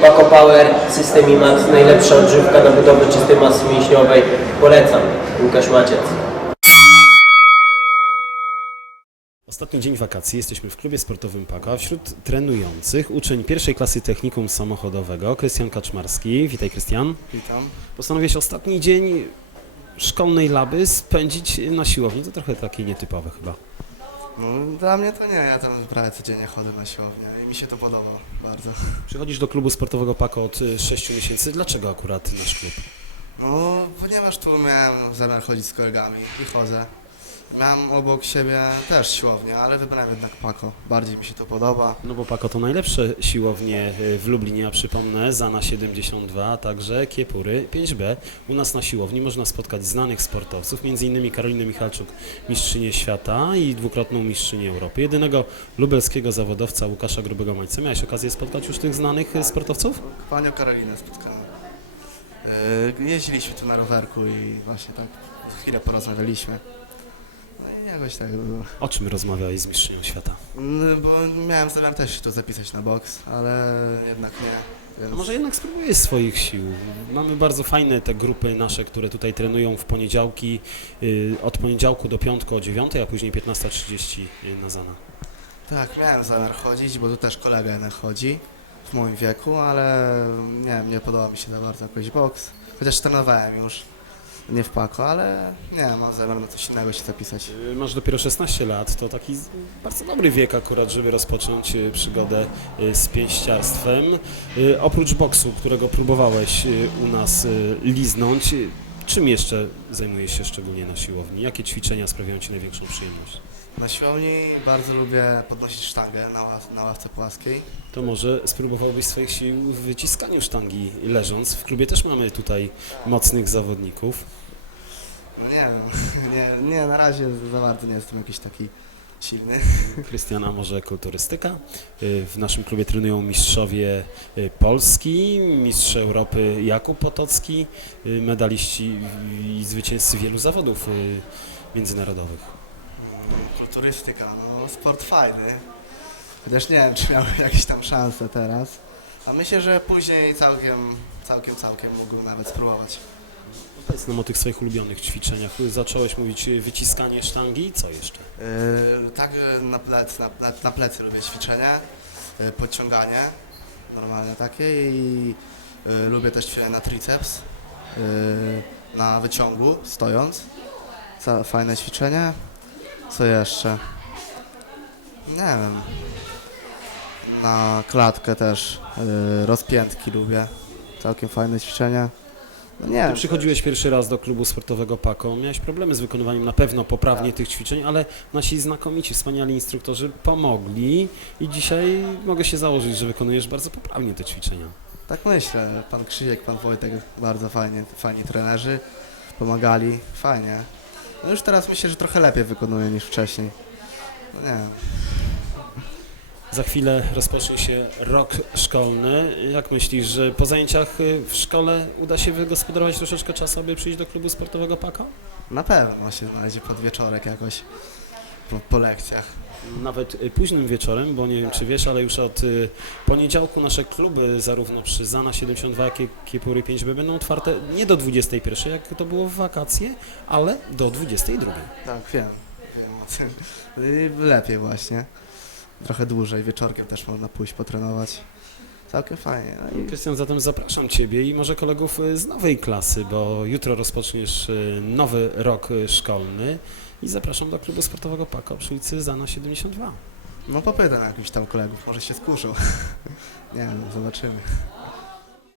Paco Power, System Max, najlepsza odżywka na budowę czystej masy mięśniowej. Polecam. Łukasz Maciec. Ostatni dzień wakacji jesteśmy w klubie sportowym Paco, wśród trenujących uczeń pierwszej klasy technikum samochodowego Krystian Kaczmarski. Witaj Krystian. Witam. Postanowiłeś ostatni dzień szkolnej laby spędzić na siłowni. To trochę takie nietypowe chyba. No, dla mnie to nie, ja tam prawie codziennie chodzę na siłownię i mi się to podoba bardzo. Przychodzisz do klubu sportowego Pako od 6 miesięcy, dlaczego akurat nasz klub? No, ponieważ tu miałem zamiar chodzić z kolegami i chodzę. Mam obok siebie też siłownię, ale wybrałem jednak Pako. Bardziej mi się to podoba. No bo Pako to najlepsze siłownie w Lublinie, a przypomnę, Zana 72, a także Kiepury 5B. U nas na siłowni można spotkać znanych sportowców, m.in. Karolinę Michalczuk, mistrzynię świata i dwukrotną mistrzynię Europy. Jedynego lubelskiego zawodowca Łukasza Grubego Majca. Miałeś okazję spotkać już tych znanych sportowców? Panią Karolinę spotkałem. Jeździliśmy tu na rowerku i właśnie tak w chwilę porozmawialiśmy. Tak, no. O czym rozmawiałeś z mistrzynią świata? No, bo miałem zamiar też to zapisać na boks, ale jednak nie. Więc... może jednak spróbujesz swoich sił. Mamy bardzo fajne te grupy nasze, które tutaj trenują w poniedziałki, yy, od poniedziałku do piątku o dziewiątej a później 15.30 na Zana. Tak, miałem zamiar chodzić, bo tu też kolega jeden chodzi w moim wieku, ale nie, nie podoba mi się za bardzo jakoś boks, chociaż trenowałem już nie w paku, ale nie, mam zamiar na coś innego się zapisać. Masz dopiero 16 lat, to taki bardzo dobry wiek akurat, żeby rozpocząć przygodę z pięściarstwem. Oprócz boksu, którego próbowałeś u nas liznąć, czym jeszcze zajmujesz się szczególnie na siłowni? Jakie ćwiczenia sprawiają Ci największą przyjemność? Na siłowni bardzo lubię podnosić sztangę na, ław, ławce płaskiej. To może spróbowałbyś swoich sił w wyciskaniu sztangi leżąc. W klubie też mamy tutaj mocnych zawodników. nie, no, nie, nie, na razie za bardzo nie jestem jakiś taki silny. Krystiana może kulturystyka. W naszym klubie trenują mistrzowie Polski, mistrz Europy Jakub Potocki, medaliści i zwycięzcy wielu zawodów międzynarodowych. Kulturystyka, no sport fajny. Chociaż nie wiem, czy miał jakieś tam szanse teraz. A myślę, że później całkiem, całkiem, całkiem mógł nawet spróbować. Powiedz no, nam o tych swoich ulubionych ćwiczeniach. Zacząłeś mówić wyciskanie sztangi i co jeszcze? Yy, tak na plec, na, plec, plecy lubię ćwiczenie, yy, podciąganie normalne takie i yy, lubię też ćwiczenie na triceps, yy, na wyciągu, stojąc. całe fajne ćwiczenie. Co jeszcze? Nie wiem. Na klatkę też yy, rozpiętki lubię. Całkiem fajne ćwiczenie. No nie, Ty przychodziłeś pierwszy raz do klubu sportowego Pako, miałeś problemy z wykonywaniem na pewno poprawnie tak. tych ćwiczeń, ale nasi znakomici, wspaniali instruktorzy pomogli i dzisiaj mogę się założyć, że wykonujesz bardzo poprawnie te ćwiczenia. Tak myślę, pan Krzyżek, pan Wojtek, bardzo fajnie, fajni trenerzy pomagali, fajnie. No już teraz myślę, że trochę lepiej wykonuję niż wcześniej. No nie wiem. Za chwilę rozpocznie się rok szkolny. Jak myślisz, że po zajęciach w szkole uda się wygospodarować troszeczkę czasu, aby przyjść do klubu sportowego Paka? Na pewno się znajdzie pod wieczorek jakoś po, po, lekcjach. Nawet późnym wieczorem, bo nie wiem czy wiesz, ale już od poniedziałku nasze kluby, zarówno przy Zana 72, jak i Kiepury 5B będą otwarte nie do 21, jak to było w wakacje, ale do 22. Tak, wiem. wiem. Lepiej właśnie trochę dłużej, wieczorkiem też można pójść potrenować. Całkiem fajnie. Krystian, no i... Kwestiam, zatem zapraszam Ciebie i może kolegów z nowej klasy, bo jutro rozpoczniesz nowy rok szkolny i zapraszam do klubu sportowego PAKO przy ulicy Zano 72. No popytam jakichś tam kolegów, może się skuszą. Nie wiem, no zobaczymy.